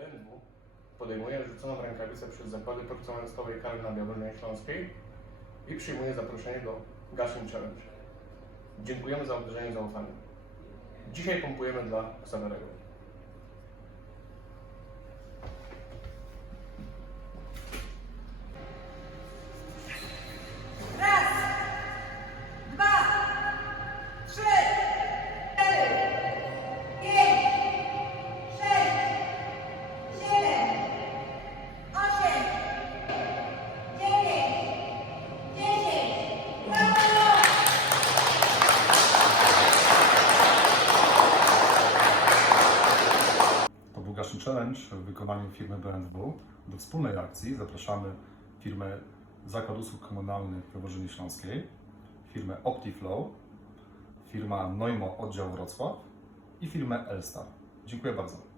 BMW podejmuje rzuconą rękawicę przez zakłady porcelanstowej Kary na Białej Śląskiej i przyjmuje zaproszenie do Gashing Challenge. Dziękujemy za obdarzenie zaufaniem. Dzisiaj pompujemy dla Ksawerego. Gaszyn Challenge w wykonaniu firmy BMW. Do wspólnej akcji zapraszamy firmę Zakład Usług Komunalnych w Wyborzyni Śląskiej, firmę Optiflow, firma Neuma Oddział Wrocław i firmę Elstar. Dziękuję bardzo.